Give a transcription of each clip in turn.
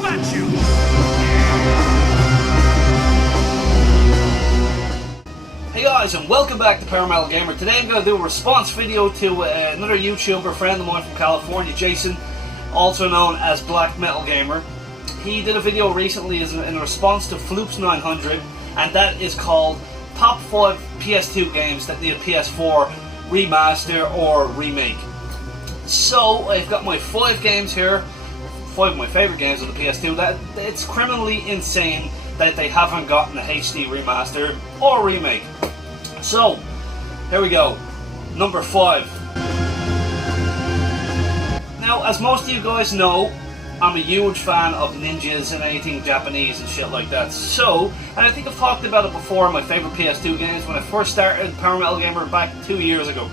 about you? Hey guys, and welcome back to Parametal Gamer. Today I'm going to do a response video to another YouTuber friend of mine from California, Jason, also known as Black Metal Gamer. He did a video recently in response to Floopes 900, and that is called Top 5 PS2 Games that need a PS4 Remaster or Remake. So, I've got my 5 games here, 5 of my favourite games on the PS2. That it's criminally insane that they haven't gotten a HD Remaster or Remake. So, here we go. Number 5. Now, as most of you guys know, I'm a huge fan of ninjas and anything Japanese and shit like that. So, and I think I've talked about it before in my favourite PS2 games when I first started Parametal Gamer back 2 years ago.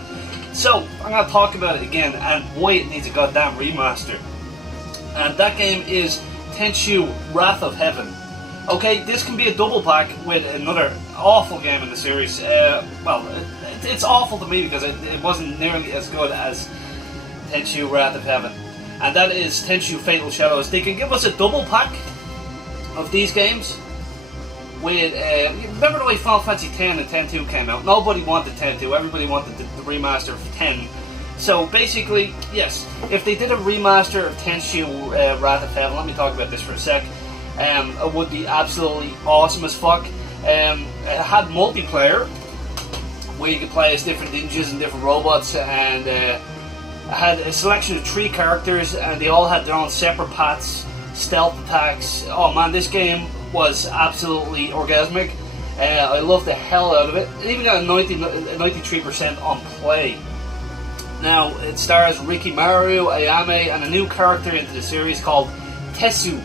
So, I'm going to talk about it again and why it needs a goddamn remaster. And that game is Tenchu Wrath of Heaven. Okay, this can be a double pack with another awful game in the series. Well, it's awful to me because it wasn't nearly as good as Tenchu Wrath of Heaven. And that is Tenchu Fatal Shadows. They can give us a double pack of these games with, remember the way Final Fantasy X and X-2 came out? Nobody wanted X-2, everybody wanted the remaster of 10. So basically, yes, if they did a remaster of Tenchu Wrath of Heaven, let me talk about this for a sec, it would be absolutely awesome as fuck. It had multiplayer, where you could play as different ninjas and different robots, and I had a selection of 3 characters, and they all had their own separate paths, stealth attacks. Oh man, this game was absolutely orgasmic. I loved the hell out of it. It even got a 93% on play. Now, it stars Ricky Maru, Ayame, and a new character into the series called Tesu.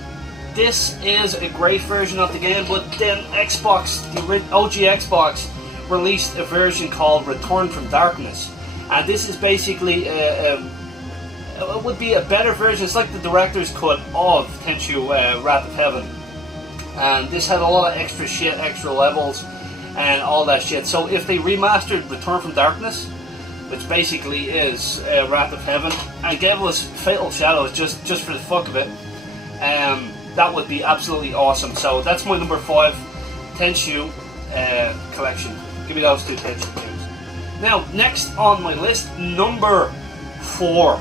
This is a great version of the game, but then Xbox, the OG Xbox, released a version called Return from Darkness. And this is basically, it would be a better version. It's like the director's cut of Tenchu Wrath of Heaven. And this had a lot of extra shit, extra levels, and all that shit. So if they remastered Return from Darkness, which basically is Wrath of Heaven, and gave us Fatal Shadows just for the fuck of it, that would be absolutely awesome. So that's my number 5 Tenchu collection. Give me those 2 Tenchu games. Now, next on my list, number 4.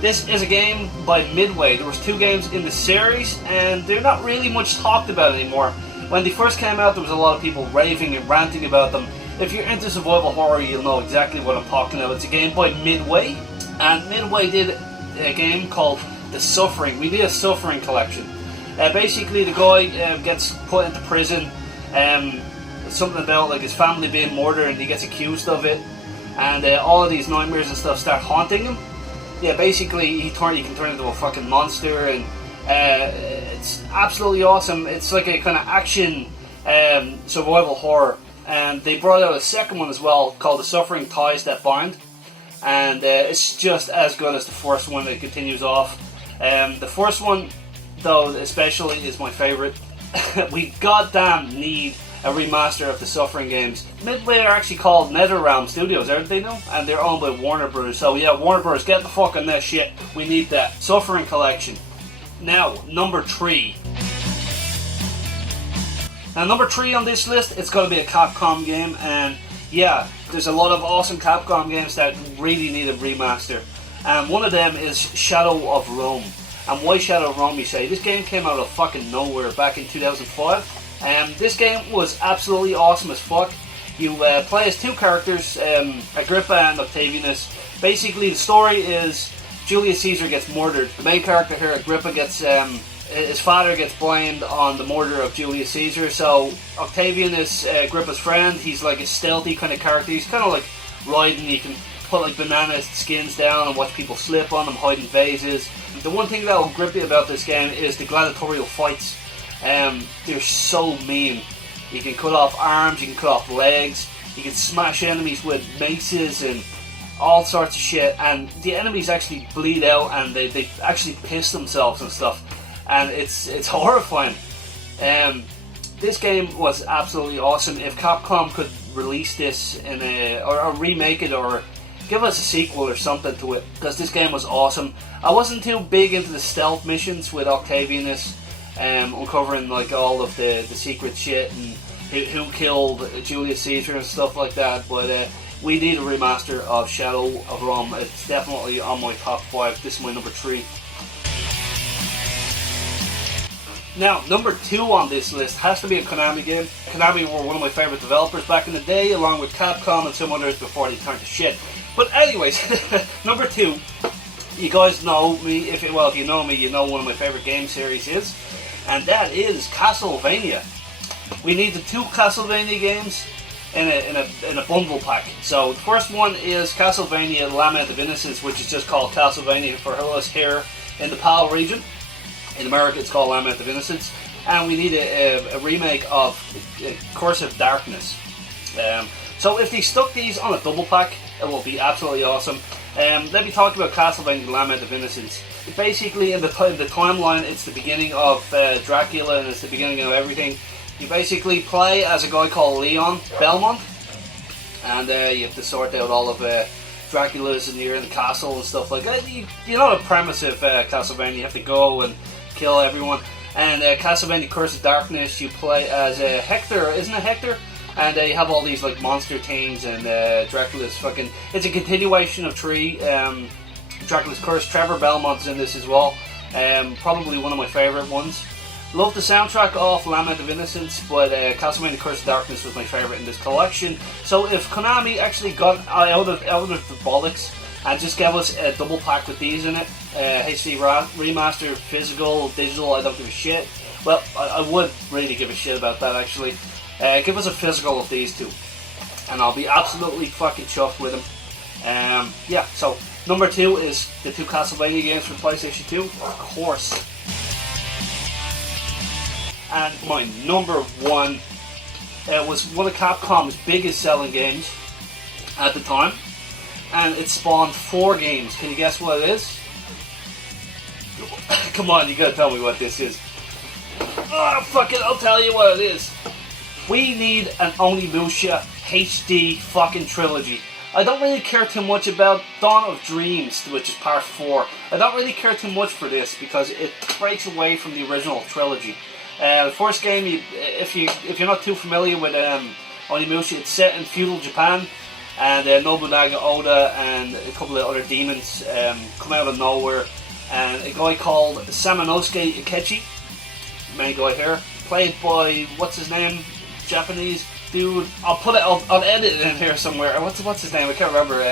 This is a game by Midway. There was 2 games in the series, and they're not really much talked about anymore. When they first came out, there was a lot of people raving and ranting about them. If you're into survival horror, you'll know exactly what I'm talking about. It's a game by Midway, and Midway did a game called The Suffering. We did a Suffering collection. Basically, the guy gets put into prison. Something about like his family being murdered, and he gets accused of it, and all of these nightmares and stuff start haunting him. Yeah, basically you can turn into a fucking monster, and it's absolutely awesome. It's like a kind of action survival horror, and they brought out a second one as well called The Suffering Ties That Bind, and it's just as good as the first one. It continues off. The first one, though, especially is my favorite. We goddamn need a remaster of the Suffering games. Midway are actually called NetherRealm Studios, aren't they now? And they're owned by Warner Bros. So yeah, Warner Bros, get the fuck on that shit. We need that Suffering collection. Now, number 3. Now, number 3 on this list, it's going to be a Capcom game, and yeah, there's a lot of awesome Capcom games that really need a remaster. And one of them is Shadow of Rome. And why Shadow of Rome, you say? This game came out of fucking nowhere back in 2005. This game was absolutely awesome as fuck. You play as 2 characters, Agrippa and Octavianus. Basically, the story is Julius Caesar gets murdered. The main character here, Agrippa, gets his father gets blamed on the murder of Julius Caesar. So Octavianus, Agrippa's friend, he's like a stealthy kind of character. He's kind of like riding. You can put like banana skins down and watch people slip on them, hide in vases. The one thing that will grip you about this game is the gladiatorial fights. They're so mean. You can cut off arms, you can cut off legs, you can smash enemies with maces and all sorts of shit, and the enemies actually bleed out and they actually piss themselves and stuff, and it's horrifying. This game was absolutely awesome. If Capcom could release this in or remake it, or give us a sequel or something to it, because this game was awesome. I wasn't too big into the stealth missions with Octavianus, uncovering like all of the secret shit and who killed Julius Caesar and stuff like that, but we need a remaster of Shadow of Rome. It's definitely on my top 5. This is my number 3. Now, number 2 on this list has to be a Konami game. Konami were one of my favourite developers back in the day, along with Capcom and some others before they turned to shit. But anyways, number 2, you guys know me, if you know me, you know one of my favourite game series is, and that is Castlevania. We need the 2 Castlevania games in a bundle pack. So the first one is Castlevania Lament of Innocence, which is just called Castlevania for us here in the PAL region. In America it's called Lament of Innocence. And we need a remake of Curse of Darkness. So if they stuck these on a double pack, it will be absolutely awesome. Let me talk about Castlevania Lament of Innocence. Basically in the timeline, it's the beginning of Dracula, and it's the beginning of everything. You basically play as a guy called Leon Belmont, and you have to sort out all of Dracula's and you're in the castle and stuff like that. You know the premise of Castlevania, you have to go and kill everyone. And Castlevania Curse of Darkness, you play as Hector, isn't it Hector? And you have all these like monster things, and Dracula's fucking... It's a continuation of Dracula's Curse. Trevor Belmont's in this as well. Probably one of my favourite ones. Love the soundtrack of Lament of Innocence, but Castlevania Curse of Darkness was my favourite in this collection. So if Konami actually got out of the bollocks and just gave us a double pack with these in it, HD remaster, physical, digital, I don't give a shit. Well, I would really give a shit about that actually. Give us a physical of these 2, and I'll be absolutely fucking chuffed with them. Yeah, so number 2 is the 2 Castlevania games for PlayStation 2, of course. And my number 1 was one of Capcom's biggest selling games at the time, and it spawned 4 games. Can you guess what it is? Come on, you gotta tell me what this is. Oh, fuck it, I'll tell you what it is. We need an Onimusha HD fucking trilogy. I don't really care too much about Dawn of Dreams, which is part 4. I don't really care too much for this because it breaks away from the original trilogy. The first game, if you're not too familiar with Onimusha, it's set in feudal Japan, and Nobunaga Oda and a couple of other demons come out of nowhere, and a guy called Samanosuke Ikechi, main guy here, played by, what's his name, Japanese dude, I'll edit it in here somewhere, what's his name, I can't remember.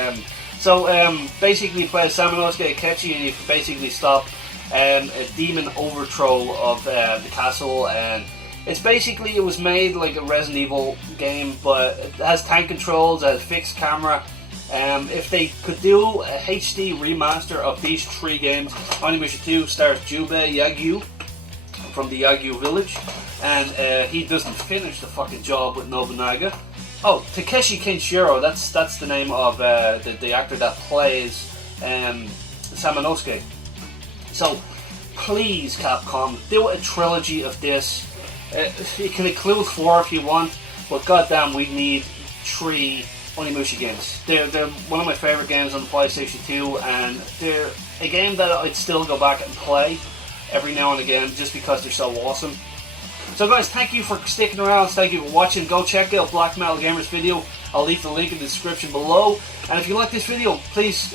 Basically you play Samanosuke Ikechi, and you can basically stop a demon overthrow of the castle, and it's basically, it was made like a Resident Evil game, but it has tank controls, it has fixed camera. If they could do a HD remaster of these 3 games, Onimusha 2 stars Jubei Yagyu from the Yagyu village, and he doesn't finish the fucking job with Nobunaga. Oh, Takeshi Kenshiro, that's the name of the actor that plays Samanosuke. So, please Capcom, do a trilogy of this. You can include 4 if you want, but goddamn, we need 3 Onimusha games. They're one of my favourite games on the PlayStation 2, and they're a game that I'd still go back and play every now and again just because they're so awesome. So guys, thank you for sticking around, thank you for watching. Go check out Black Metal Gamer's video. I'll leave the link in the description below. And if you like this video, please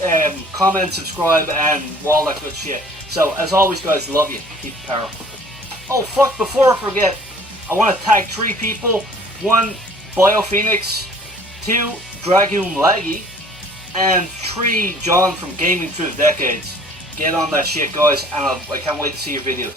comment, subscribe, and all that good shit. So, as always guys, love you. Keep it powerful. Oh fuck, before I forget, I want to tag 3 people. 1, BioPhoenix. 2, Dragoon Laggy. And 3, John from Gaming Through the Decades. Get on that shit guys, and I can't wait to see your videos.